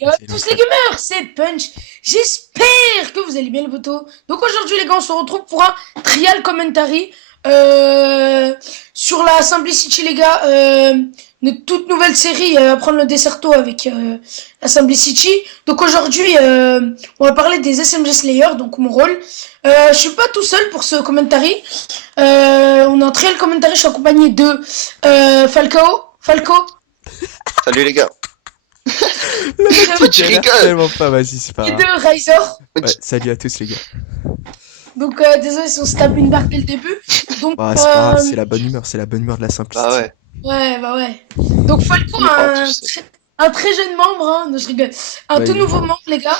Et tous les gamers, c'est Punch. J'espère que vous allez bien les potos. Donc aujourd'hui les gars, on se retrouve pour un trial commentary sur la Simplicity les gars. Une toute nouvelle série Apprendre le Desserto avec la Simplicity. Donc aujourd'hui, on va parler des SMG Slayer, donc mon rôle. Je suis pas tout seul pour ce commentary. On a un trial commentary, je suis accompagné de Falco. Salut les gars. Pourquoi tu rigoles Tellement pas, vas-y, c'est pas Et grave. de Riser. Ouais, salut à tous les gars. Donc désolé si on se tape une barre dès le début. Donc Bah, c'est pas grave, c'est la bonne humeur de la simplicité. Bah ouais. ouais. Donc Falco, On est pas tous. un très jeune membre, hein, non, je rigole. Un Ouais, tout nouveau membre les gars.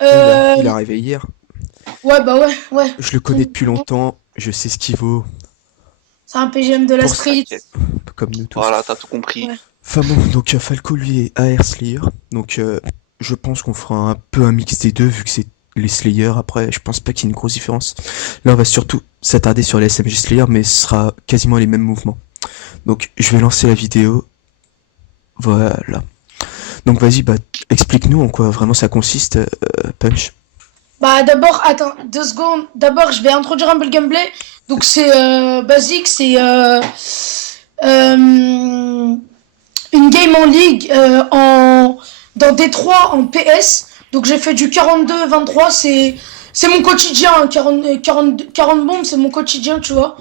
il est arrivé hier. Ouais bah ouais. Je le connais depuis longtemps, je sais ce qu'il vaut, C'est un PGM de la Pour street. comme nous tous. Voilà, t'as tout compris. Ouais. Enfin bon, donc Falco lui est AR Slayer. Donc je pense qu'on fera un peu un mix des deux vu que c'est les Slayer. Après, je pense pas qu'il y ait une grosse différence. Là, on va surtout s'attarder sur les SMG Slayer, mais ce sera quasiment les mêmes mouvements. Donc je vais lancer la vidéo. Voilà. Donc vas-y, bah explique-nous en quoi vraiment ça consiste, Punch. Bah d'abord, attends, 2 secondes. D'abord, je vais introduire un peu le gameplay. Donc c'est basique, c'est une game en ligue dans D3 en PS. Donc j'ai fait du 42-23, c'est mon quotidien, hein, 40 bombes, c'est mon quotidien, tu vois.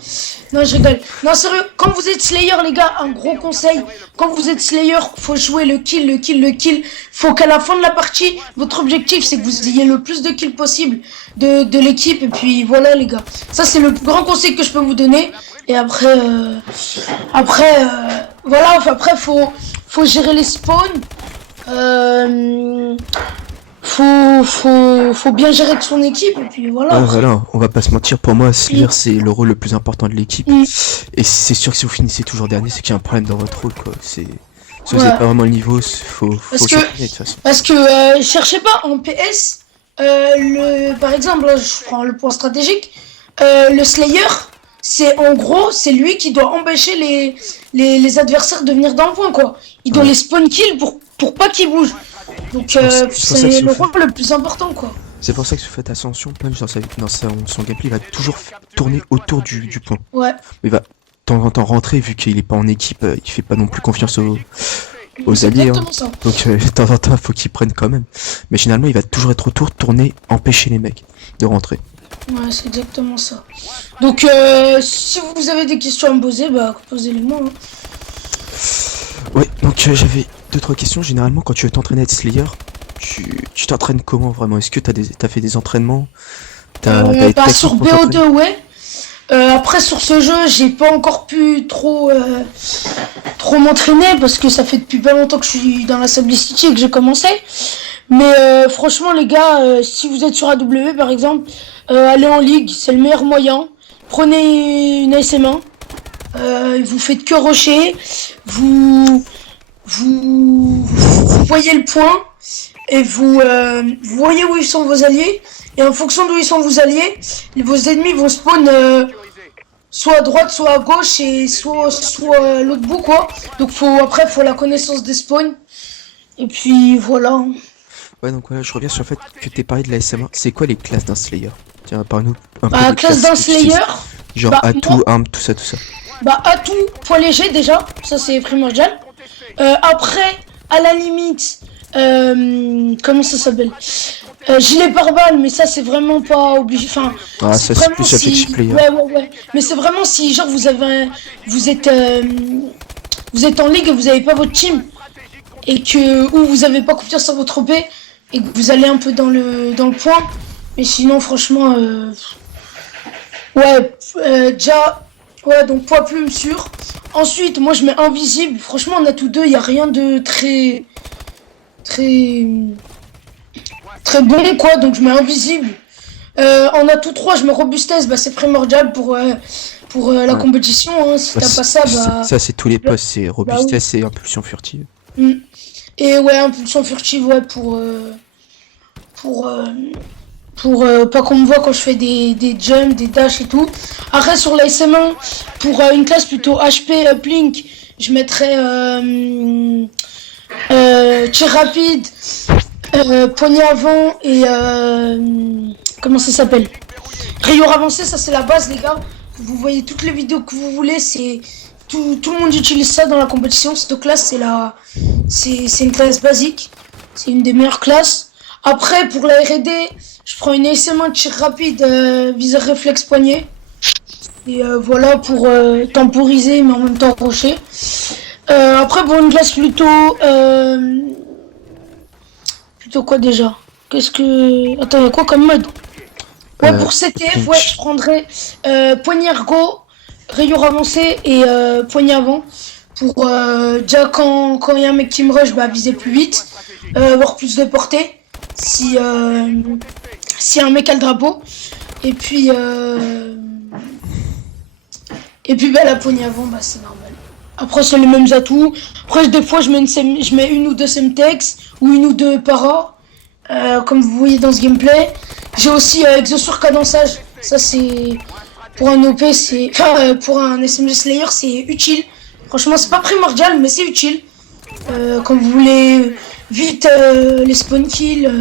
Non, je rigole. Non, sérieux, quand vous êtes Slayer, les gars, un gros conseil, quand vous êtes Slayer, faut jouer le kill. Faut qu'à la fin de la partie, votre objectif, c'est que vous ayez le plus de kills possible de l'équipe. Et puis voilà, les gars. Ça, c'est le plus grand conseil que je peux vous donner. Et après, voilà, enfin, après, faut gérer les spawns. Faut bien gérer de son équipe et puis voilà. Ah, voilà, on va pas se mentir, pour moi, Slayer c'est le rôle le plus important de l'équipe. Mm. Et c'est sûr que si vous finissez toujours dernier, c'est qu'il y a un problème dans votre rôle, quoi. Si vous Ouais. n'avez pas vraiment le niveau, faut Parce que- s'entraîner de toute façon. Parce que cherchez pas en PS, par exemple, là, je prends le point stratégique, le Slayer, c'est en gros, c'est lui qui doit empêcher les adversaires de venir dans le point, quoi. Il doit Ouais. les spawn kill pour pas qu'ils bougent. Donc C'est pour ça que c'est si le vous rôle le plus important, quoi. C'est pour ça que si vous faites attention, Punch son gameplay, il va toujours tourner autour du point. Ouais. Il va de temps en temps rentrer, vu qu'il est pas en équipe, il fait pas non plus confiance aux C'est alliés. Hein. exactement ça. Donc de temps en temps, faut qu'il prenne quand même. Mais généralement, il va toujours être autour, tourner, empêcher les mecs de rentrer. Ouais, c'est exactement ça. Donc si vous avez des questions à me poser, bah posez-les-moi. Hein. Ouais, donc j'avais 2-3 questions. Généralement, quand tu veux t'entraîner à être Slayer, tu t'entraînes comment vraiment? Est-ce que t'as fait des entraînements? T'as des Bah, techniques sur pour t'entraîner? BO2, ouais. Après, sur ce jeu, j'ai pas encore pu trop m'entraîner parce que ça fait depuis pas longtemps que je suis dans la Simplicity et que j'ai commencé. Mais franchement, les gars, si vous êtes sur AW par exemple, allez en ligue, c'est le meilleur moyen. Prenez une SM1, vous faites que rusher, vous voyez le point et vous voyez où ils sont vos alliés. Et en fonction d'où ils sont vos alliés, vos ennemis vont spawn soit à droite, soit à gauche et soit l'autre bout, quoi. Donc après, faut la connaissance des spawns. Et puis voilà. Ouais, donc voilà, je reviens sur le fait que t'es parlé de la SM1. C'est quoi les classes d'un Slayer? Tiens, parle-nous un peu Bah, des classe classes d'un que tu utilises. Slayer, Genre bah, atout, moi- arme, tout ça, tout ça. bah atout, poids léger déjà, ça c'est primordial. Après, à la limite, comment ça s'appelle, gilet pare-balles, mais ça c'est vraiment pas obligé. Enfin, Ah, c'est ça c'est vraiment plus si. objectif player. Ouais. Mais c'est vraiment si genre vous êtes en ligue et vous avez pas votre team et que ou vous avez pas confiance en votre OP et que vous allez un peu dans le point. Mais sinon, franchement, ouais, déjà, ouais, donc poids plume sûr. Ensuite, moi je mets invisible. Franchement, on a tous deux, il y a rien de très bon quoi. Donc je mets invisible. On a tous trois, je mets robustesse. Bah c'est primordial pour la Ouais. compétition. Hein. Si Bah, t'as pas ça, bah ça c'est tous les postes, c'est oui. robustesse et impulsion furtive. Et ouais, impulsion furtive, ouais, pour pas qu'on me voit quand je fais des jumps, des dashs et tout. Après, sur la SM1, pour une classe plutôt HP uplink, je mettrais tir rapide Poignée avant et comment ça s'appelle? Rayure avancée, ça c'est la base les gars. Vous voyez toutes les vidéos que vous voulez, c'est tout le monde utilise ça dans la compétition. Cette classe c'est une classe basique, c'est une des meilleures classes. Après pour la R&D, je prends une SM1 tir rapide viseur réflexe poignet. Et voilà pour temporiser mais en même temps rocher. Après pour une classe plutôt quoi déjà? Qu'est-ce que... Attends, il y a quoi comme mode? Ouais, pour CTF, ouais, je prendrais poignée ergo, rayure avancée et poignée avant. Pour déjà quand il y a un mec qui me rush, bah viser plus vite, avoir plus de portée. Si un mec a le drapeau. Et puis bah, la poignée avant, bah c'est normal. Après c'est les mêmes atouts. Après des fois je mets une ou deux semtex ou une ou deux para. Comme vous voyez dans ce gameplay. J'ai aussi exosure cadençage. Ça c'est pour un OP, pour un SMG Slayer c'est utile. Franchement c'est pas primordial mais c'est utile. Quand vous voulez vite les spawn kills,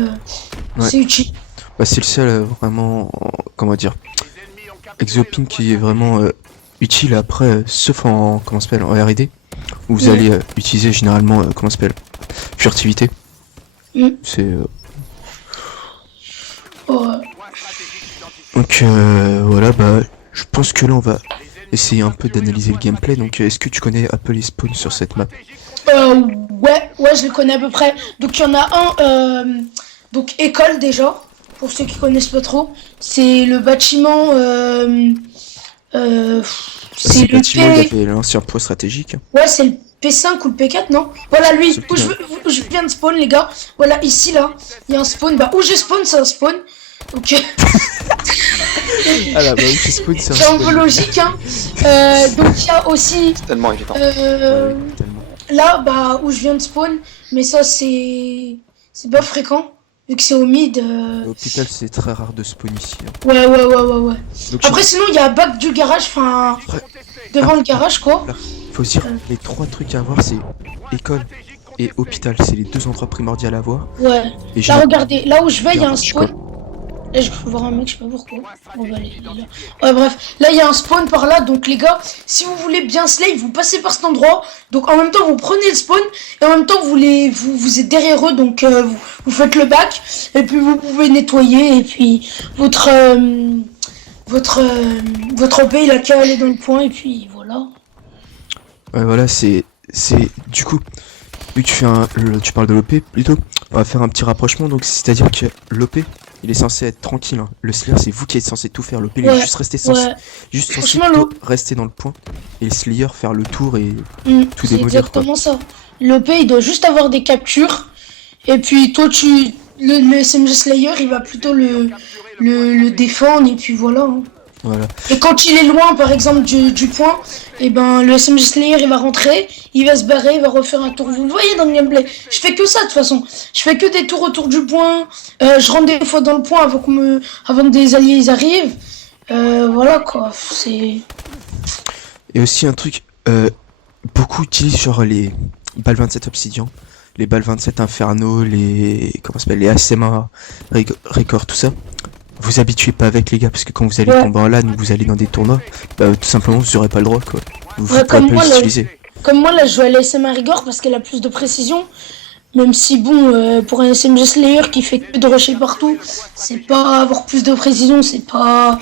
Ouais. c'est utile. Bah, c'est le seul vraiment, comment dire, exopin qui est vraiment utile après, sauf en, comment ça s'appelle, en R&D, où vous allez utiliser généralement, comment ça s'appelle, furtivité. C'est... Donc voilà, bah je pense que là on va essayer un peu d'analyser le gameplay. Donc est-ce que tu connais un peu les spawns sur cette map? Ouais, je les connais à peu près. Donc il y en a un, donc école déjà, pour ceux qui connaissent pas trop. C'est le bâtiment, C'est le bâtiment, il y P... avait l'ancien point stratégique. Ouais, c'est le P5 ou le P4, non? Voilà lui, C'est le où je viens de spawn les gars. Voilà, ici là, il y a un spawn. Bah où je spawn, c'est un spawn. Donc Ah là, bah oui, qui spawn, c'est un c'est un peu spawn. logique, hein. Donc il y a aussi C'est tellement évident. Ouais, tellement. là, bah où je viens de spawn, mais ça c'est pas fréquent vu que c'est au mid. L'hôpital, c'est très rare de spawn ici. Hein. Ouais. Donc, Après sinon il y a back du garage, enfin devant le garage quoi. faut se dire, les trois trucs à voir, c'est école et hôpital. C'est les deux endroits primordiaux à voir. Ouais. Et Là regardez, là où je vais il y a un je crois. spawn. Là je peux voir un mec, je sais pas pourquoi. On va aller là. Ouais bref, là il y a un spawn par là, donc les gars, si vous voulez bien slay, vous passez par cet endroit. Donc en même temps vous prenez le spawn et en même temps vous êtes derrière eux, donc vous faites le back et puis vous pouvez nettoyer et puis votre OP il a qu'à aller dans le point et puis voilà. Ouais, voilà, c'est du coup, vu que tu parles de l'OP plutôt, on va faire un petit rapprochement. Donc c'est-à-dire que l'OP, il est censé être tranquille. Hein. Le Slayer, c'est vous qui êtes censé tout faire. L'OP, il est Ouais, juste censé Franchement, plutôt rester dans le point. Et le Slayer faire le tour et tout c'est démolir, quoi. exactement ça. L'OP il doit juste avoir des captures et puis toi le SMG Slayer il va plutôt le défendre et puis voilà. Hein. Voilà. Et quand il est loin par exemple du point, et ben le SMG Slayer il va rentrer, il va se barrer, il va refaire un tour. Vous le voyez dans le gameplay. Je fais que ça de toute façon. Je fais que des tours autour du point. Je rentre des fois dans le point avant que des alliés ils arrivent. Voilà quoi. C'est. Et aussi un truc, beaucoup utilisent genre les balles 27 Obsidian, les balles 27 Inferno, comment ça s'appelle, les ASMA, Record, tout ça. Vous habituez pas avec les gars, parce que quand vous allez tomber en LAN ou vous allez dans des tournois, bah, tout simplement vous aurez pas le droit quoi. Vous pouvez pas les utiliser. Comme moi là je joue à la SMA Rigor parce qu'elle a plus de précision. Même si bon pour un SMG Slayer qui fait que de rusher partout, c'est pas avoir plus de précision, c'est pas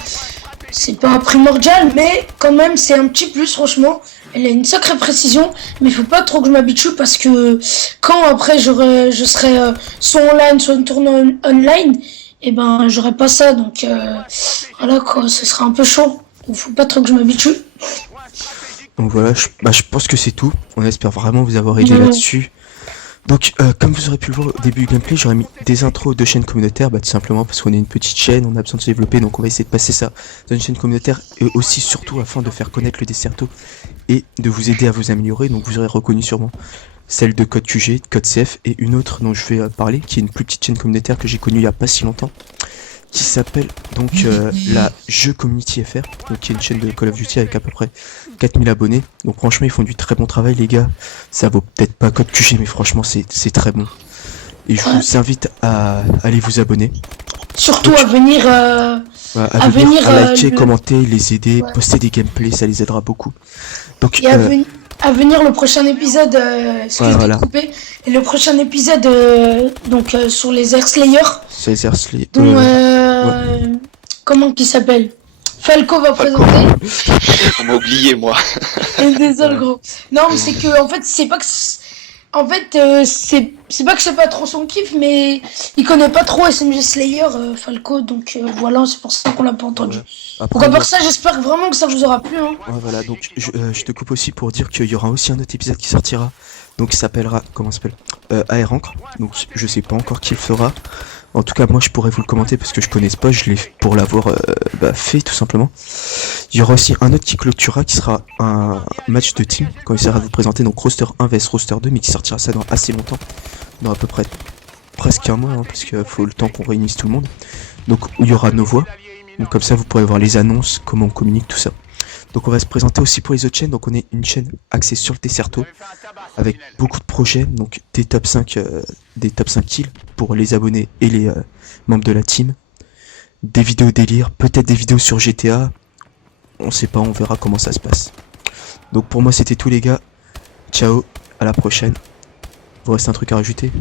primordial, mais quand même c'est un petit plus franchement. Elle a une sacrée précision, mais il faut pas trop que je m'habitue parce que quand après je serai soit en LAN, soit en tournoi online, et ben j'aurai pas ça, donc voilà quoi, ce sera un peu chaud. Il faut pas trop que je m'habitue. Donc voilà, je pense que c'est tout. On espère vraiment vous avoir aidé là-dessus. Donc comme vous aurez pu le voir au début du gameplay, j'aurais mis des intros de chaînes communautaires, bah tout simplement parce qu'on est une petite chaîne, on a besoin de se développer, donc on va essayer de passer ça dans une chaîne communautaire et aussi surtout afin de faire connaître le Desserto et de vous aider à vous améliorer. Donc vous aurez reconnu sûrement celle de Code QG, Code CF et une autre dont je vais parler, qui est une plus petite chaîne communautaire que j'ai connue il y a pas si longtemps, qui s'appelle donc la Jeux Community FR, donc qui est une chaîne de Call of Duty avec à peu près 4000 abonnés. Donc franchement ils font du très bon travail les gars, ça vaut peut-être pas Code QG mais franchement c'est très bon. Et je Ouais. vous invite à aller vous abonner. Surtout Donc, à venir, voilà, à venir à liker, le... commenter, les aider, ouais. poster des gameplays, ça les aidera beaucoup. Donc, Et à venir le prochain épisode, ouais, excuse de te voilà, couper, et le prochain épisode donc sur les Air Slayers, c'est Zersli. dont Ouais. comment qu'il s'appelle? Falco va Falco. présenter. On m'a oublié, moi. Désolé Ouais. gros. Non mais c'est que en fait c'est pas que en fait c'est pas que c'est pas trop son kiff, mais il connaît pas trop SMG Slayer Falco, donc voilà, c'est pour ça qu'on l'a pas entendu. Ouais. Après, Donc à part ça, j'espère vraiment que ça vous aura plu, hein. ouais, voilà, donc je te coupe aussi pour dire qu'il y aura aussi un autre épisode qui sortira. Donc il s'appellera, comment ça s'appelle, AR Ancre. Donc je sais pas encore qui le fera. En tout cas, moi je pourrais vous le commenter parce que je connais pas, je l'ai pour l'avoir fait tout simplement. Il y aura aussi un autre qui clôturera qui sera un match de team quand il essaiera de vous présenter, donc roster 1 vs roster 2, mais qui sortira ça dans assez longtemps, dans à peu près presque un mois, hein, parce qu'il faut le temps qu'on réunisse tout le monde. Donc où il y aura nos voix, donc comme ça vous pourrez voir les annonces, comment on communique, tout ça. Donc on va se présenter aussi pour les autres chaînes, donc on est une chaîne axée sur le Desserto, avec beaucoup de projets, donc des top 5 kills pour les abonnés et les membres de la team, des vidéos délire, peut-être des vidéos sur GTA, on sait pas, on verra comment ça se passe. Donc pour moi c'était tout les gars, ciao, à la prochaine. Vous reste un truc à rajouter?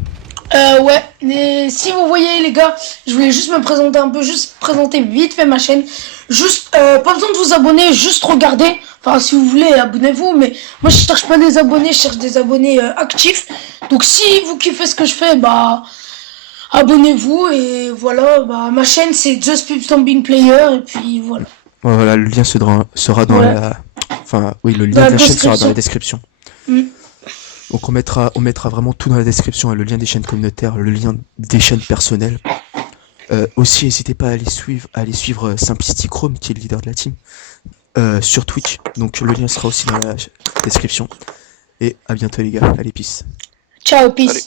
Ouais, mais si vous voyez les gars, je voulais juste me présenter un peu, juste présenter vite fait ma chaîne. Juste, pas besoin de vous abonner, juste regardez. Enfin, si vous voulez, abonnez-vous. Mais moi, je cherche pas des abonnés, je cherche des abonnés actifs. Donc, si vous kiffez ce que je fais, bah, abonnez-vous. Et voilà, bah, ma chaîne, c'est Just Peep Stomping Player. Et puis, voilà. Voilà, le lien sera dans Ouais. la... Enfin, oui, le Dans lien la de la chaîne sera dans description. la description. Mm. Donc on mettra vraiment tout dans la description, hein, le lien des chaînes communautaires, le lien des chaînes personnelles. Aussi, n'hésitez pas à aller suivre Simplicity Chrome, qui est le leader de la team, sur Twitch. Donc le lien sera aussi dans la description. Et à bientôt les gars, allez peace. Ciao, peace. Allez.